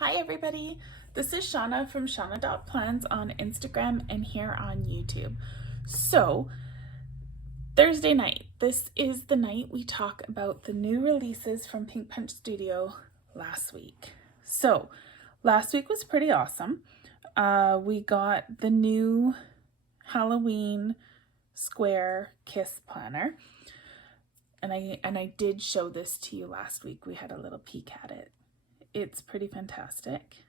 Hi everybody, this is Shauna from Shauna.plans on Instagram and here on YouTube. So, Thursday night, this is the night we talk about the new releases from Pink Punch Studio last week. So, last week was pretty awesome. We got the new Halloween square kiss planner. And I did show this to you last week. We had a little peek at it. It's pretty fantastic.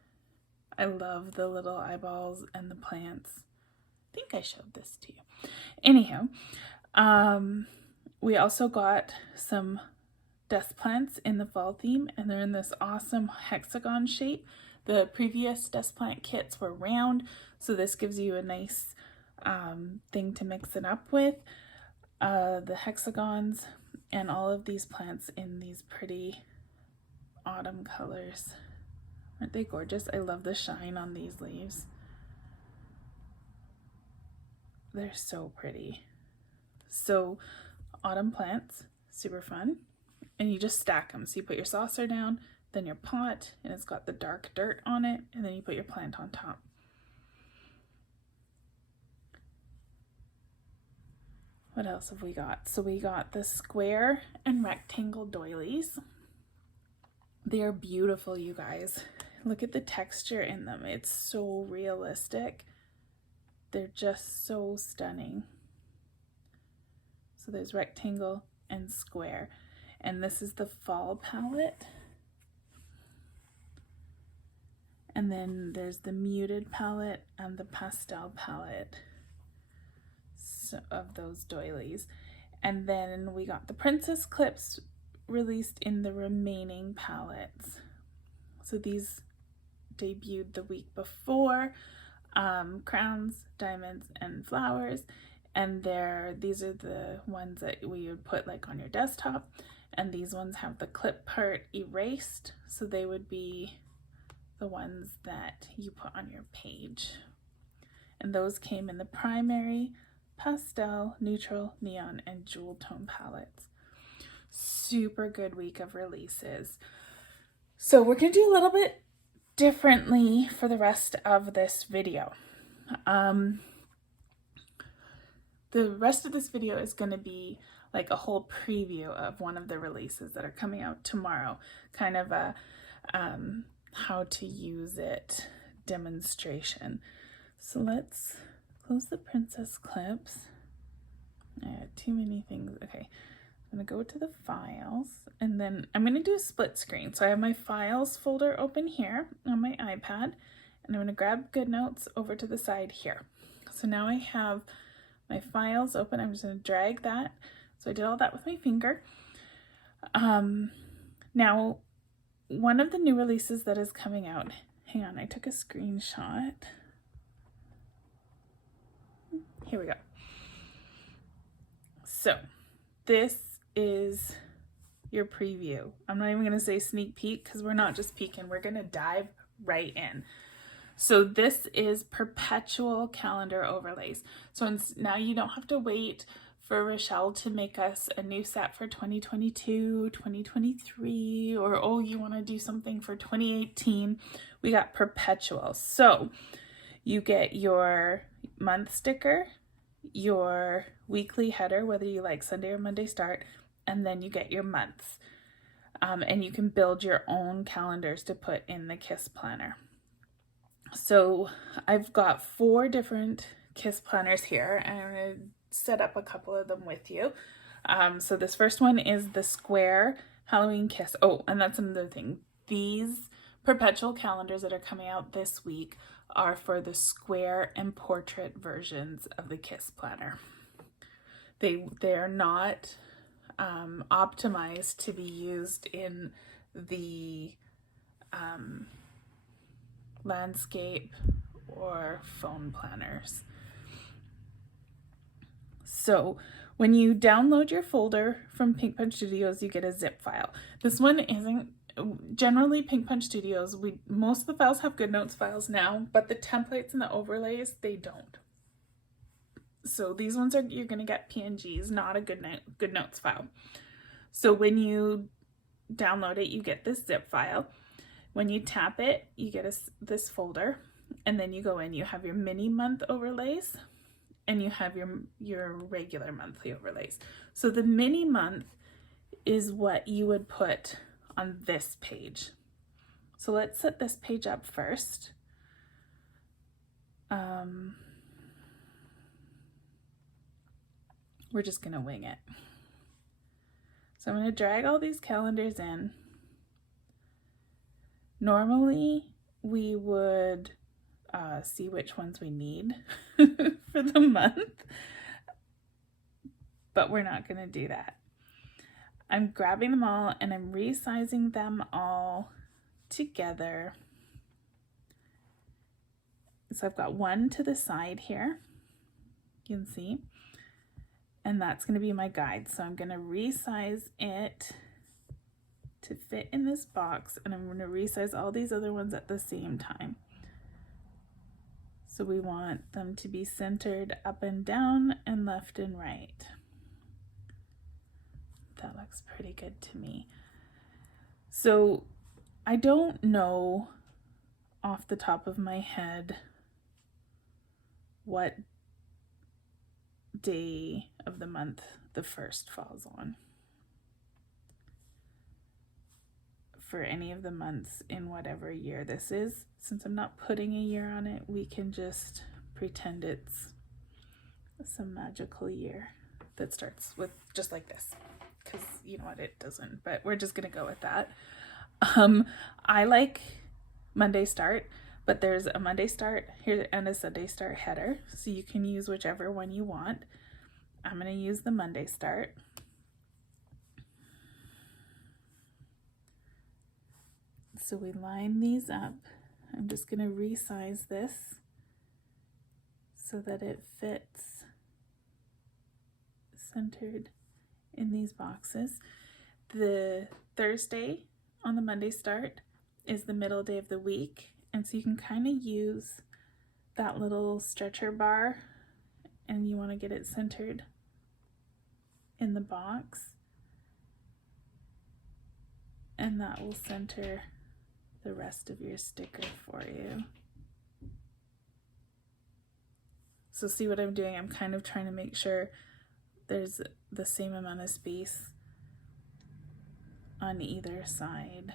I love the little eyeballs and the plants. I think I showed this to you. Anyhow, we also got some desk plants in the fall theme, and they're in this awesome hexagon shape. The previous desk plant kits were round, so this gives you a nice thing to mix it up with. The hexagons and all of these plants in these pretty autumn colors. Aren't they gorgeous? I love the shine on these leaves. They're so pretty. So autumn plants, super fun. And you just stack them. So you put your saucer down, then your pot, and it's got the dark dirt on it, and then you put your plant on top. What else have we got? So we got the square and rectangle doilies. They are beautiful, you guys. Look at the texture in them. It's so realistic. They're just so stunning. So there's rectangle and square. And this is the fall palette. And then there's the muted palette and the pastel palette of those doilies. And then we got the princess clips released in the remaining palettes. So these debuted the week before. Crowns, diamonds, and flowers. And these are the ones that we would put like on your desktop. And these ones have the clip part erased. So they would be the ones that you put on your page. And those came in the primary, pastel, neutral, neon, and jewel tone palettes. Super good week of releases. So we're going to do a little bit differently for the rest of this video. The rest of this video is going to be like a whole preview of one of the releases that are coming out tomorrow, kind of a how to use it demonstration. So let's close the princess clips. I had too many things. Okay, I'm gonna go to the files, and then I'm gonna do a split screen. So I have my files folder open here on my iPad, and I'm gonna grab GoodNotes over to the side here. So now I have my files open. I'm just gonna drag that. So I did all that with my finger. Now, one of the new releases that is coming out, hang on, I took a screenshot. Here we go. So this is your preview. I'm not even gonna say sneak peek because we're not just peeking, we're gonna dive right in. So this is Perpetual calendar overlays. So now you don't have to wait for Rochelle to make us a new set for 2022, 2023, or oh, you want to do something for 2018. We got Perpetual. So you get your month sticker, your weekly header, whether you like Sunday or Monday start, and then you get your months. And you can build your own calendars to put in the KISS planner. So I've got 4 different KISS planners here, and I'm going to set up a couple of them with you. So this first one is the square Halloween KISS. Oh, and that's another thing. These Perpetual calendars that are coming out this week are for the square and portrait versions of the KISS planner. They're not optimized to be used in the landscape or phone planners. So when you download your folder from Pink Punch Studios, you get a zip file. This one isn't generally Pink Punch Studios. Most of the files have GoodNotes files now, but the templates and the overlays, they don't. So these ones you're going to get PNGs, not a GoodNotes file. So when you download it, you get this zip file. When you tap it, you get this folder, and then you go in, you have your mini month overlays, and you have your regular monthly overlays. So the mini month is what you would put on this page. So let's set this page up first. We're just gonna wing it. So I'm gonna drag all these calendars in. Normally we would see which ones we need for the month, but we're not gonna do that. I'm grabbing them all and I'm resizing them all together. So I've got one to the side here, you can see, and that's going to be my guide. So I'm going to resize it to fit in this box, and I'm going to resize all these other ones at the same time. So we want them to be centered up and down and left and right. That looks pretty good to me. So I don't know off the top of my head what day of the month the first falls on for any of the months in whatever year this is. Since I'm not putting a year on it, we can just pretend it's some magical year that starts with just like this, because you know what, it doesn't, but we're just gonna go with that. I like Monday start, but there's a Monday start here and a Sunday start header, so you can use whichever one you want. I'm going to use the Monday start. So we line these up. I'm just going to resize this so that it fits centered in these boxes. The Thursday on the Monday start is the middle day of the week, and so you can kind of use that little stretcher bar, and you want to get it centered in the box, and that will center the rest of your sticker for you. So see what I'm doing? I'm kind of trying to make sure there's the same amount of space on either side.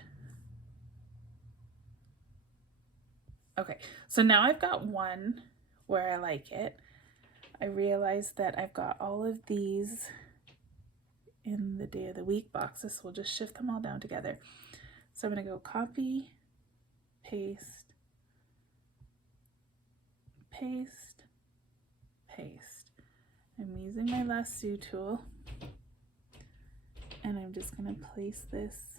Okay, so now I've got one where I like it. I realized that I've got all of these in the day of the week boxes, so we'll just shift them all down together. So I'm going to go copy, paste, paste, paste. I'm using my lasso tool, and I'm just going to place this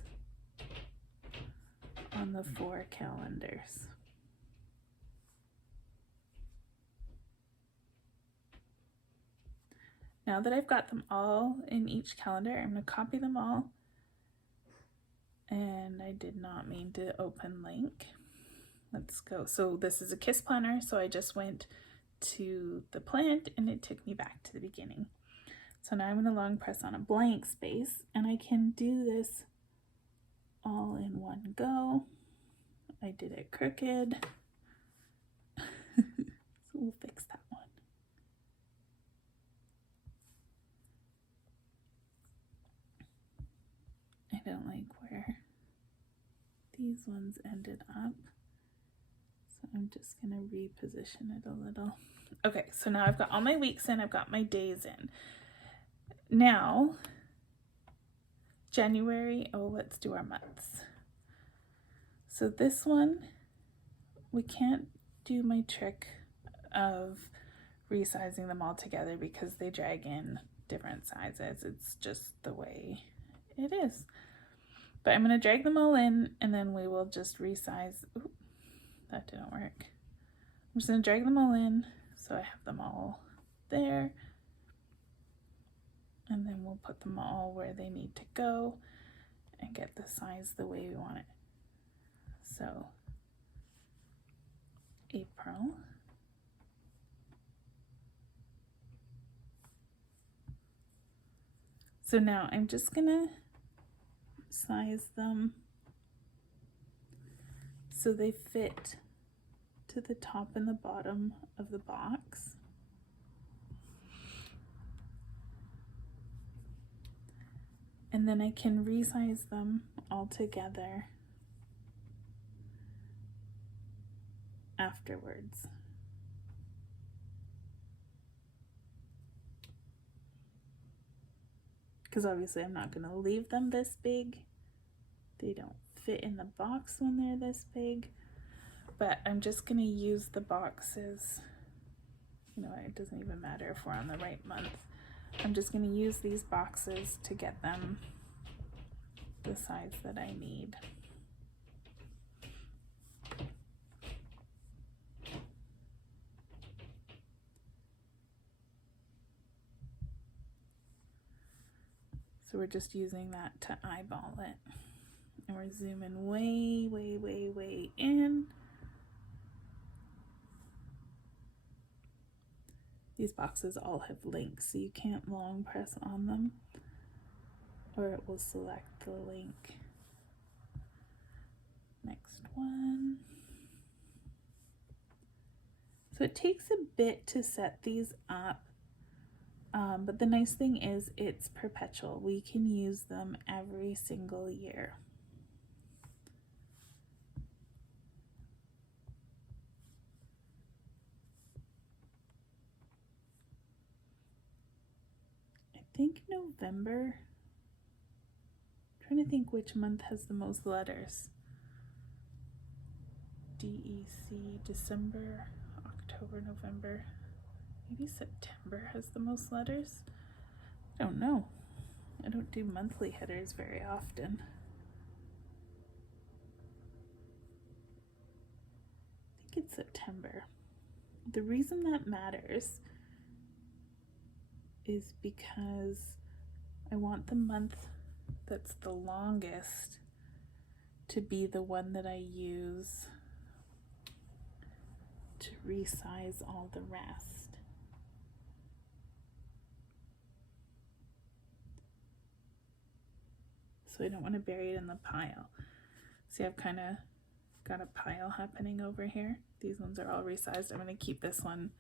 on the 4 calendars. Now that I've got them all in each calendar, I'm going to copy them all. And I did not mean to open link. Let's go. So this is a KISS planner, so I just went to the plant and it took me back to the beginning. So now I'm going to long press on a blank space, and I can do this all in one go. I did it crooked. So we'll fix that one. I don't like where these ones ended up, so I'm just gonna reposition it a little. Okay, so now I've got all my weeks in, I've got my days in. Now, January, let's do our months. So this one, we can't do my trick of resizing them all together because they drag in different sizes. It's just the way it is. But I'm going to drag them all in, and then we will just resize. Ooh, that didn't work. I'm just going to drag them all in so I have them all there. And then we'll put them all where they need to go and get the size the way we want it. So, April. So now I'm just going to size them so they fit to the top and the bottom of the box. And then I can resize them all together afterwards. Because obviously I'm not going to leave them this big. They don't fit in the box when they're this big. But I'm just going to use the boxes. You know, it doesn't even matter if we're on the right month. I'm just going to use these boxes to get them the size that I need. So we're just using that to eyeball it. And we're zooming way, way, way, way in. These boxes all have links, so you can't long press on them, or it will select the link. Next one. So it takes a bit to set these up, but the nice thing is it's perpetual. We can use them every single year. I think November. I'm trying to think which month has the most letters. DEC, December, October, November. Maybe September has the most letters. I don't know. I don't do monthly headers very often. I think it's September. The reason that matters is because I want the month that's the longest to be the one that I use to resize all the rest. So I don't want to bury it in the pile. See, I've kind of got a pile happening over here. These ones are all resized. I'm going to keep this one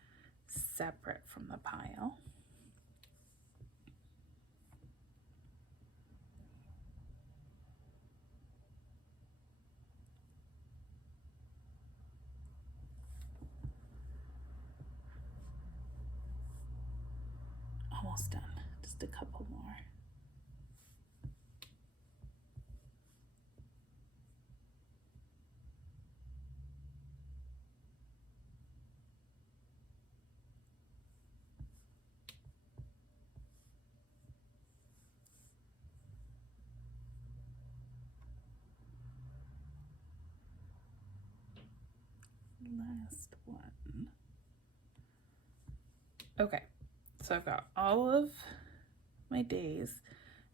separate from the pile. Almost done. Just a couple more. Last one. Okay, so I've got all of my days.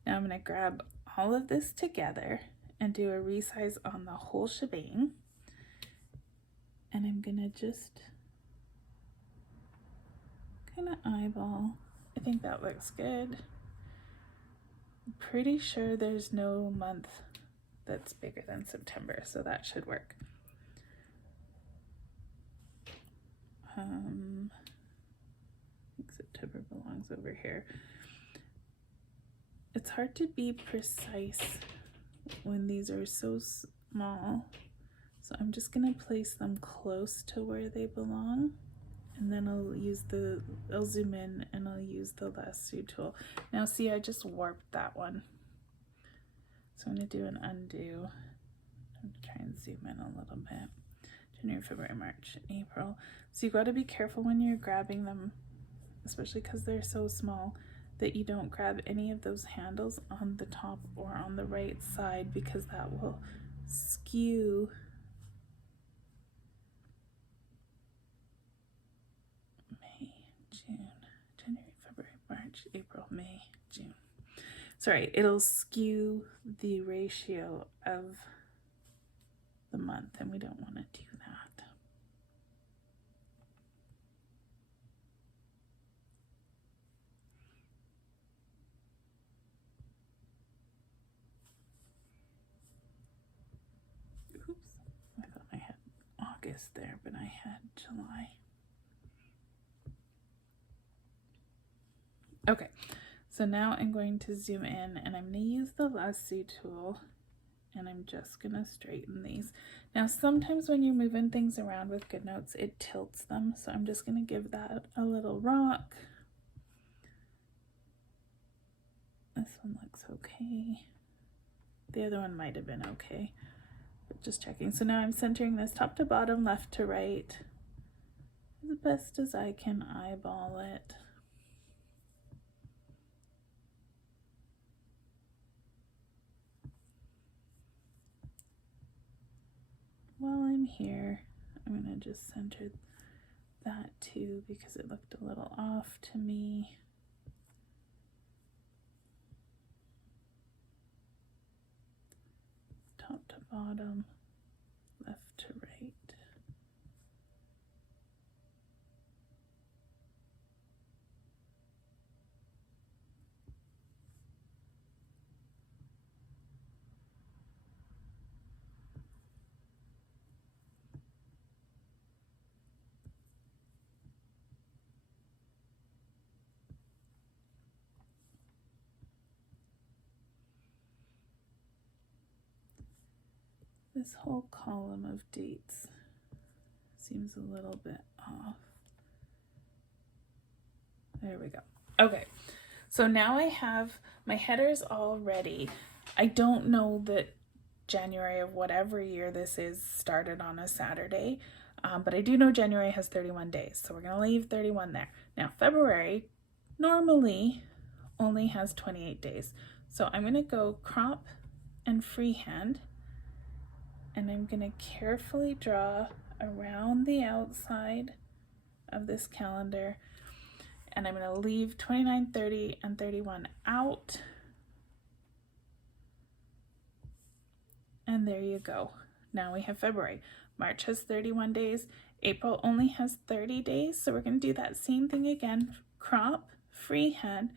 Now I'm going to grab all of this together and do a resize on the whole shebang. And I'm going to just kind of eyeball. I think that looks good. I'm pretty sure there's no month that's bigger than September, so that should work. I think September belongs over here. It's hard to be precise when these are so small, so I'm just going to place them close to where they belong, and then I'll zoom in and I'll use the lasso tool. Now see, I just warped that one, so I'm going to do an undo. I'm going to try and zoom in a little bit. January, February, March, April. So you got to be careful when you're grabbing them, especially because they're so small, that you don't grab any of those handles on the top or on the right side, because that will skew May, June, January, February, March, April, May, June. Sorry, it'll skew the ratio of the month, and we don't want to do that. Oops, I thought I August there, but I had July. Okay, so now I'm going to zoom in and I'm going to use the lasso tool and I'm just going to straighten these. Now sometimes when you're moving things around with GoodNotes, it tilts them, so I'm just going to give that a little rock. This one looks okay. The other one might have been okay, but just checking. So now I'm centering this top to bottom, left to right, as best as I can eyeball it. While I'm here, I'm going to just center that too because it looked a little off to me. Top to bottom, left to right. This whole column of dates seems a little bit off. There we go. Okay, so now I have my headers all ready. I don't know that January of whatever year this is started on a Saturday, but I do know January has 31 days, so we're going to leave 31 there. Now, February normally only has 28 days, so I'm going to go crop and freehand, and I'm going to carefully draw around the outside of this calendar, and I'm going to leave 29, 30, and 31 out. And there you go. Now we have February. March has 31 days. April only has 30 days. So we're going to do that same thing again. Crop, freehand,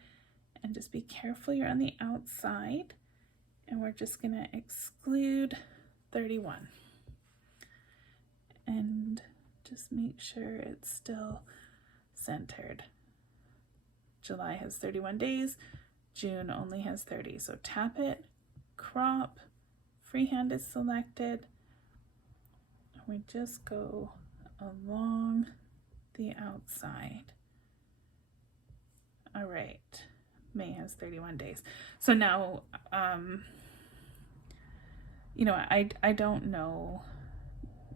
and just be careful you're on the outside. And we're just going to exclude 31. And just make sure it's still centered. July has 31 days. June only has 30. So tap it, crop, freehand is selected. We just go along the outside. All right, May has 31 days. So now, you know, I don't know,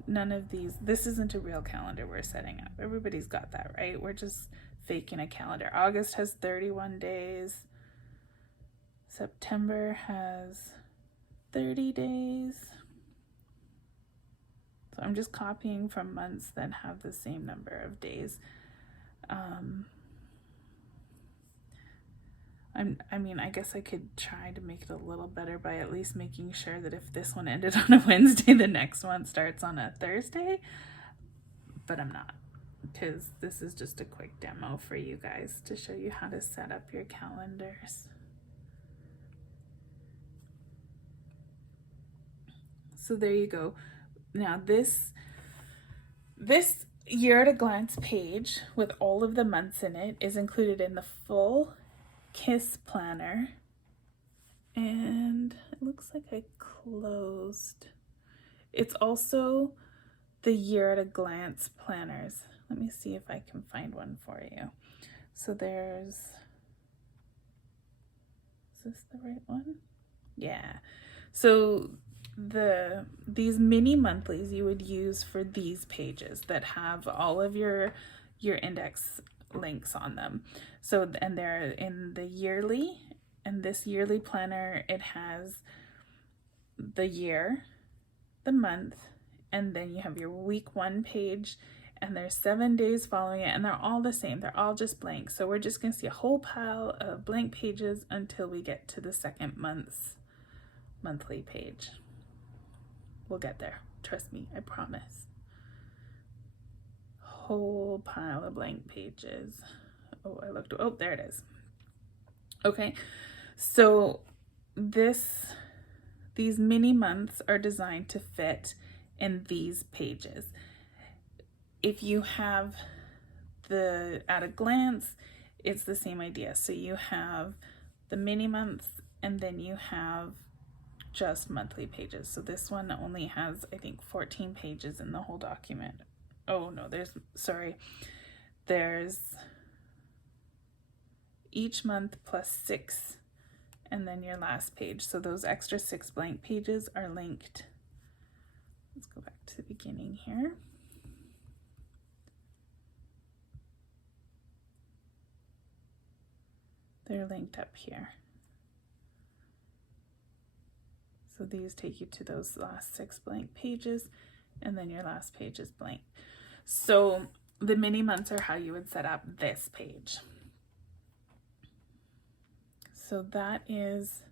none of these, this isn't a real calendar we're setting up. Everybody's got that, right? We're just faking a calendar. August has 31 days. September has 30 days. So I'm just copying from months that have the same number of days. I mean, I guess I could try to make it a little better by at least making sure that if this one ended on a Wednesday, the next one starts on a Thursday, but I'm not, because this is just a quick demo for you guys to show you how to set up your calendars. So there you go. Now this year at a glance page with all of the months in it is included in the full KISS planner, and it looks like I closed. It's also the year at a glance planners. Let me see if I can find one for you. So there's, is this the right one? Yeah. So these mini monthlies you would use for these pages that have all of your index links on them. So, and they're in the yearly, and this yearly planner, it has the year, the month, and then you have your week 1 page, and there's 7 days following it, and they're all the same. They're all just blank. So we're just going to see a whole pile of blank pages until we get to the second month's monthly page. We'll get there. Trust me, I promise. Whole pile of blank pages. Oh, I looked. Oh, there it is. Okay, so these mini months are designed to fit in these pages. If you have the at a glance, it's the same idea. So you have the mini months, and then you have just monthly pages. So this one only has, I think, 14 pages in the whole document. Oh no, there's each month plus 6, and then your last page. So those extra 6 blank pages are linked. Let's go back to the beginning here. They're linked up here. So these take you to those last 6 blank pages, and then your last page is blank. So the mini months are how you would set up this page. So that is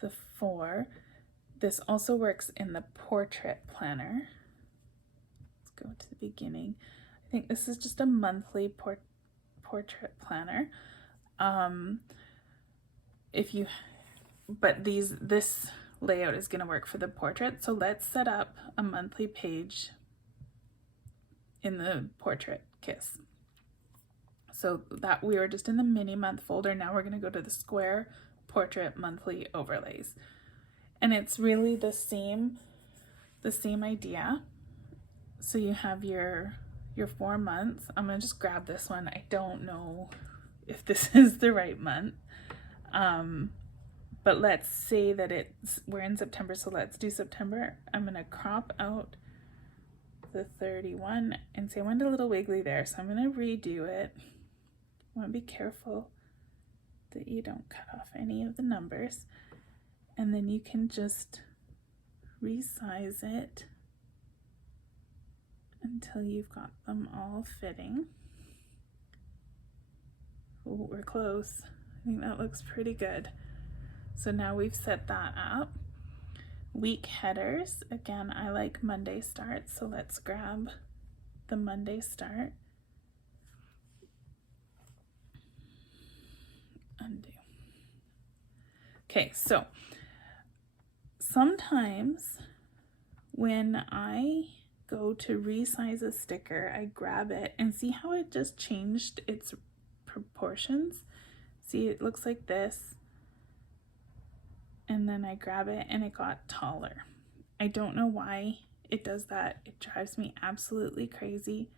the 4. This also works in the portrait planner. Let's go to the beginning. I think this is just a monthly portrait planner. This layout is going to work for the portrait. So let's set up a monthly page in the portrait KISS. So that we were just in the mini month folder. Now we're going to go to the square portrait monthly overlays. And it's really the same idea. So you have your 4 months. I'm going to just grab this one. I don't know if this is the right month. But let's say that we're in September, so let's do September. I'm going to crop out the 31 and see I went a little wiggly there, so I'm going to redo it. You want to be careful that you don't cut off any of the numbers, and then you can just resize it until you've got them all fitting. Oh, we're close. I think that looks pretty good. So now we've set that up. Week headers, again, I like Monday start, so let's grab the Monday start. Undo. Okay, so sometimes when I go to resize a sticker, I grab it and see how it just changed its proportions. See, it looks like this. And then I grab it and it got taller. I don't know why it does that. It drives me absolutely crazy.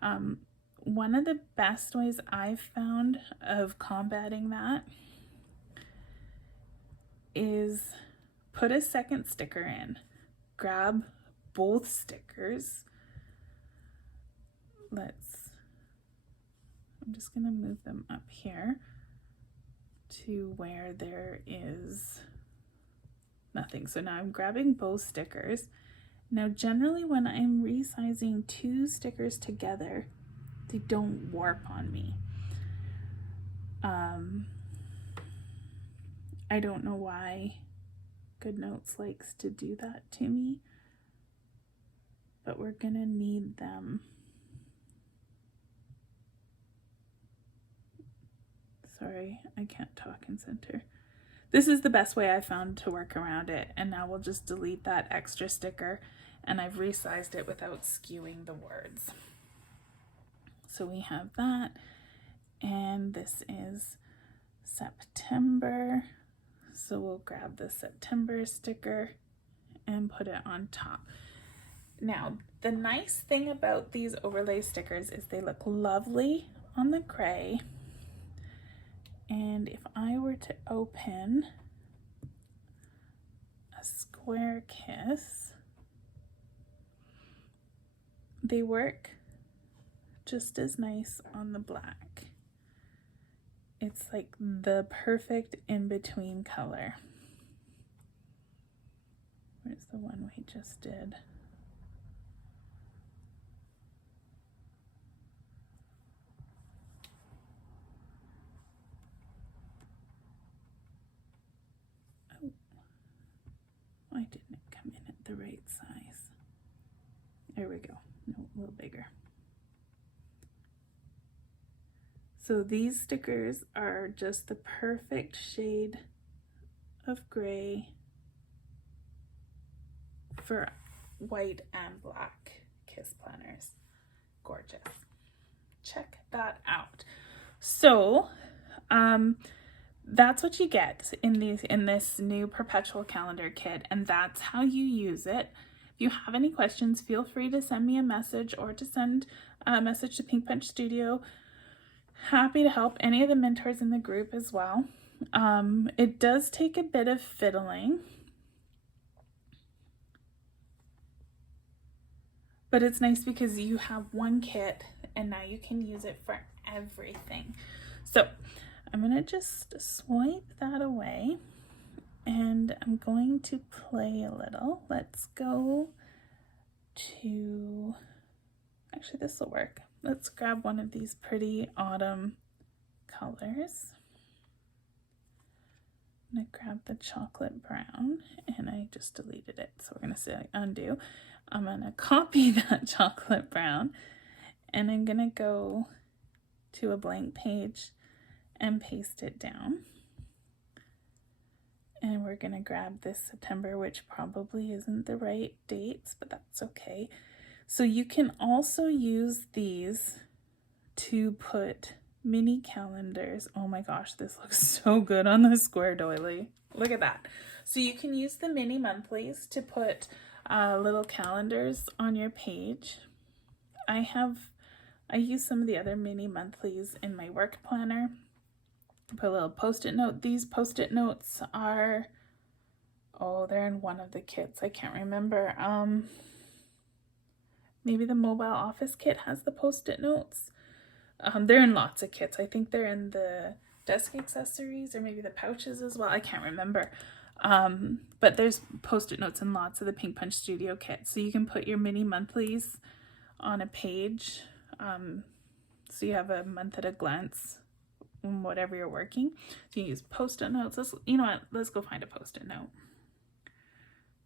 One of the best ways I've found of combating that is put a second sticker in. Grab both stickers. I'm just going to move them up here to where there is nothing. So now I'm grabbing both stickers. Now generally when I'm resizing 2 stickers together, they don't warp on me. I don't know why GoodNotes likes to do that to me, but we're gonna need them. Sorry, I can't talk and center. This is the best way I found to work around it, and now we'll just delete that extra sticker, and I've resized it without skewing the words. So we have that, and this is September, so we'll grab the September sticker and put it on top. Now, the nice thing about these overlay stickers is they look lovely on the gray. And if I were to open a square KISS, they work just as nice on the black. It's like the perfect in-between color. Where's the one we just did? Oh, why didn't it come in at the right size? There we go. No, a little bigger. So these stickers are just the perfect shade of gray for white and black Kiss planners. Gorgeous. Check that out. So, that's what you get in this new Perpetual calendar kit, and that's how you use it. If you have any questions, feel free to send me a message or to send a message to Pink Punch Studio. Happy to help any of the mentors in the group as well. It does take a bit of fiddling, but it's nice because you have one kit and now you can use it for everything. So I'm going to just swipe that away and I'm going to play a little. Let's go to, actually this will work. Let's grab one of these pretty autumn colors. I'm going to grab the chocolate brown and I just deleted it. So we're going to say undo. I'm going to copy that chocolate brown and I'm going to go to a blank page and paste it down. And we're going to grab this September, which probably isn't the right dates, but that's okay. So you can also use these to put mini calendars. Oh my gosh, this looks so good on the square doily. Look at that. So you can use the mini monthlies to put little calendars on your page. I use some of the other mini monthlies in my work planner. Put a little post-it note. These post-it notes are, oh, they're in one of the kits. I can't remember. Maybe the mobile office kit has the post-it notes. They're in lots of kits. I think they're in the desk accessories or maybe the pouches as well. I can't remember. But there's post-it notes in lots of the Pink Punch Studio kits. So you can put your mini monthlies on a page. So you have a month at a glance, whatever you're working. So you use post-it notes. You know what? Let's go find a post-it note.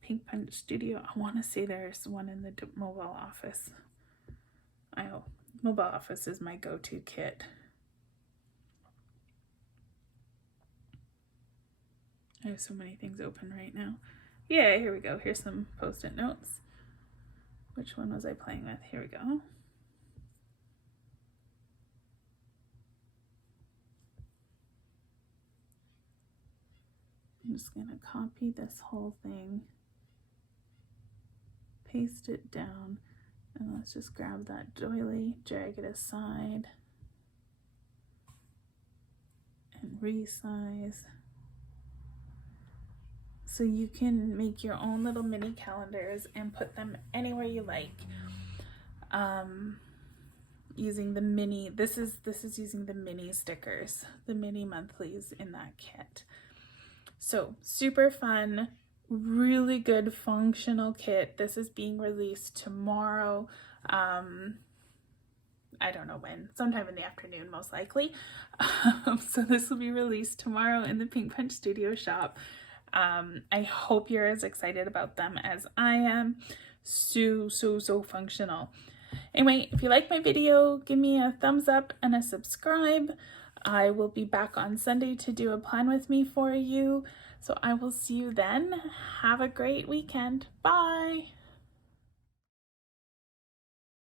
Pink Punch Studio. I want to say there's one in the mobile office. Mobile office is my go-to kit. I have so many things open right now. Yeah, here we go. Here's some post-it notes. Which one was I playing with? Here we go. I'm just going to copy this whole thing, paste it down, and let's just grab that doily, drag it aside, and resize. So you can make your own little mini calendars and put them anywhere you like. Using the mini, this is using the mini stickers, the mini monthlies in that kit. So super fun, really good functional kit. This is being released tomorrow. I don't know when, sometime in the afternoon, most likely. So this will be released tomorrow in the Pink Punch Studio shop. I hope you're as excited about them as I am. So functional. Anyway, if you like my video, give me a thumbs up and a subscribe. I will be back on Sunday to do a plan with me for you. So I will see you then. Have a great weekend. Bye.